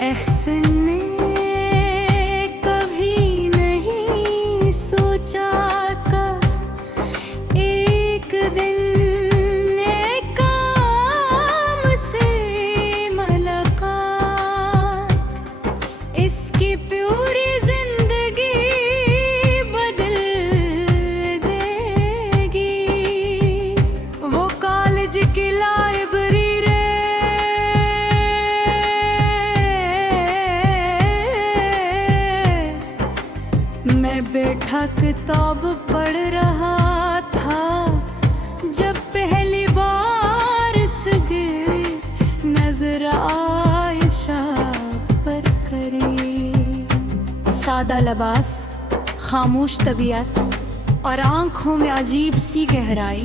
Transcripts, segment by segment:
एहसन ने कभी नहीं सोचा था एक दिन एक काम से मुलाकात इसकी पूरी जिंदगी बदल देगी। वो कॉलेज की लाइब्रेरी मैं बैठा किताब पढ़ रहा था जब पहली बार इसकी नजर आयशा पर करी। सादा लिबास, खामोश तबीयत और आंखों में अजीब सी गहराई।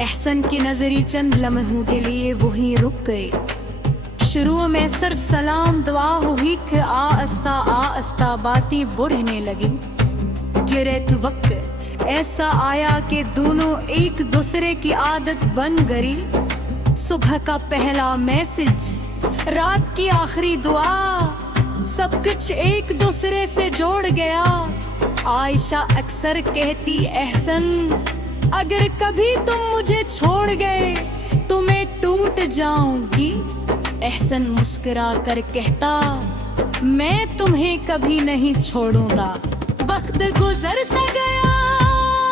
एहसन की नजरी चंद लम्हों के लिए वहीं रुक गई। शुरू में सिर्फ सलाम दुआ हुई कि आस्ता बातें बढ़ने लगी। गिरते वक्त ऐसा आया कि दोनों एक दूसरे की आदत बन गई। सुबह का पहला मैसेज, रात की आखिरी दुआ, सब कुछ एक दूसरे से जोड़ गया। आयशा अक्सर कहती, एहसन अगर कभी तुम मुझे छोड़ गए तो मैं टूट जाऊंगी। एहसन मुस्कुरा कर कहता, मैं तुम्हें कभी नहीं छोड़ूंगा। वक्त गुजरता गया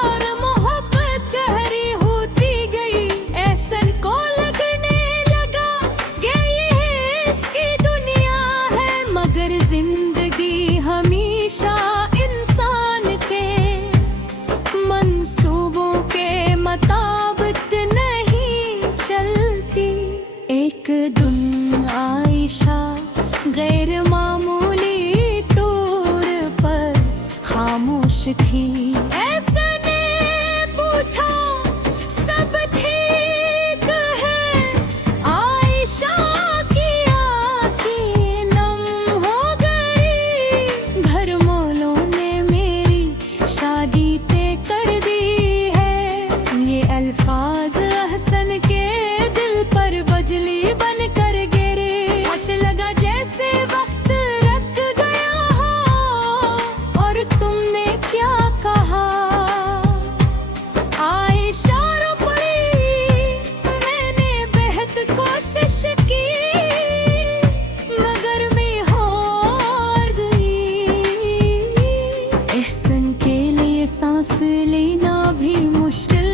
और मोहब्बत गहरी होती गई। एहसन को लगने लगा कि ये इसकी दुनिया है, मगर जिंदगी हमेशा इंसान के मंसूबों के मुताबिक नहीं चलती। एक दिन आयशा गैर मामूली तौर पर खामोश थी। ऐसा ने पूछा, सब ठीक है? आयशा की आंखें नम हो गई। घर वालों ने मेरी शादी तय कर दी है। ये अल्फाज एहसन के दिल पर बजली बन कर लगा जैसे वक्त रख गया हो। और तुमने क्या कहा? आयशा रो पड़ी। मैंने बेहद कोशिश की मगर मैं हार गई। एहसन के लिए सांस लेना भी मुश्किल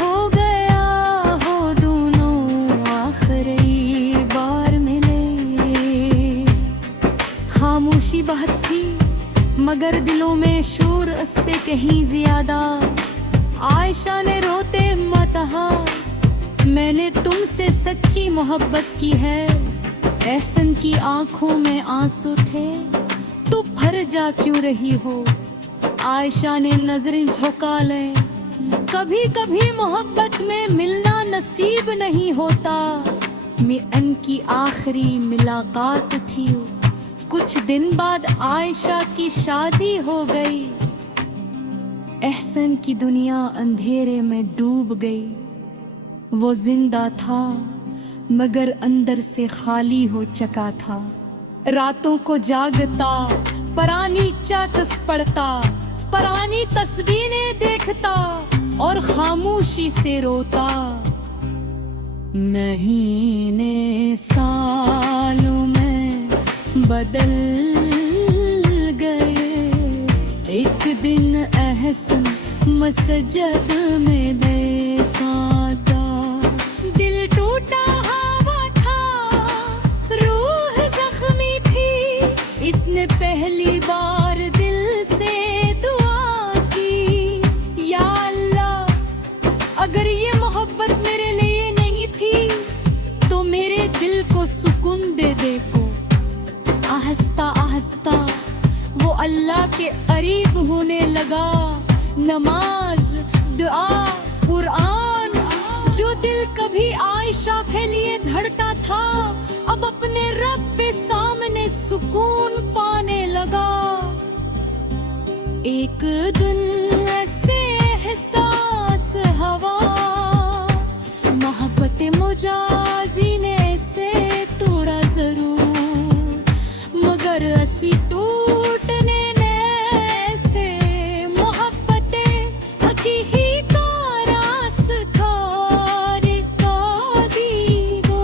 हो गया हो। दोनों आखिरी बार खामोशी बहुत थी मगर दिलों में शोर उससे कहीं ज्यादा। आयशा ने रोते कहा, मैंने तुमसे सच्ची मोहब्बत की है। एहसन की आंखों में आंसू थे। तू भर जा क्यों रही हो? आयशा ने नजरें झुका ले। कभी कभी मोहब्बत में मिलना नसीब नहीं होता। मैं उनकी आखिरी मुलाकात थी। कुछ दिन बाद आयशा की शादी हो गई। एहसन की दुनिया अंधेरे में डूब गई। वो जिंदा था मगर अंदर से खाली हो चुका था। रातों को जागता, पुरानी चाकस पढ़ता, पुरानी तस्वीरें देखता और खामोशी से रोता। महीने सालों में बदल गए। एक दिन एहसन मस्जिद में देखा था। दिल टूटा हुआ था, रूह जख्मी थी। इसने पहली बार दिल से दुआ की, या अल्लाह अगर ये मोहब्बत मेरे लिए नहीं थी तो मेरे दिल को सुकून दे देखो। आहिस्ता आहिस्ता वो अल्लाह के करीब होने लगा। नमाज, दुआ, कुरान, जो दिल कभी आयशा के लिए धड़का था अब अपने रब के सामने सुकून सुकून पाने लगा। एक दिन ऐसे एहसास हवा, मोहब्बत मुजाजी ने से तोड़ा जरूर, मगर असी टूटने ने से मोहब्बत हकीकी का रास्ता दी वो।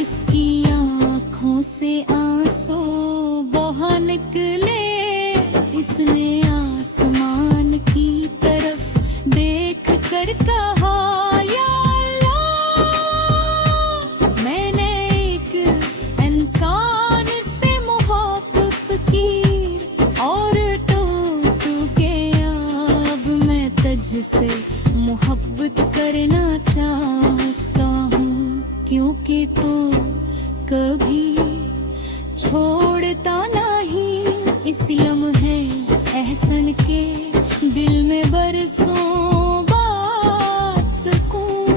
इसकी आँखों से आंसू बहा निकले, इसने आसमान की तरफ देख कर कहा, या अल्लाह, मैंने एक इंसान से मोहब्बत की और टूट गया। अब मैं तुझसे मोहब्बत करना चाहता हूँ, क्योंकि तू कभी छोड़ता नहीं। इस लम्हे एहसन के दिल में बरसों बाद सुकून,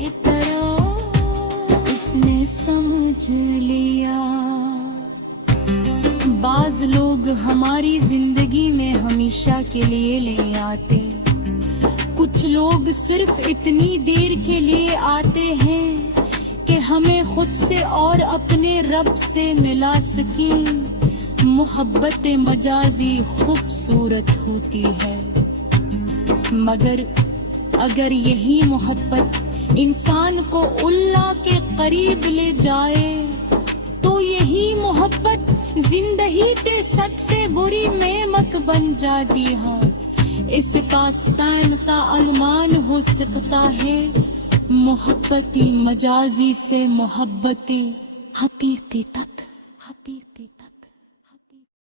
इतना इसने समझ लिया। बाज लोग हमारी जिंदगी में हमेशा के लिए ले आते, कुछ लोग सिर्फ इतनी देर के लिए आते हैं कि हमें खुद से और अपने रब से मिला सकें। मोहब्बत मजाजी खूबसूरत होती है, मगर अगर यही मोहब्बत इंसान को अल्लाह के करीब ले जाए तो यही मोहब्बत जिंदगी ते सबसे बुरी नेमत बन जाती है। इस पास्तान का अनुमान हो सकता है मोहब्बती मजाजी से मोहब्बती हकीकत।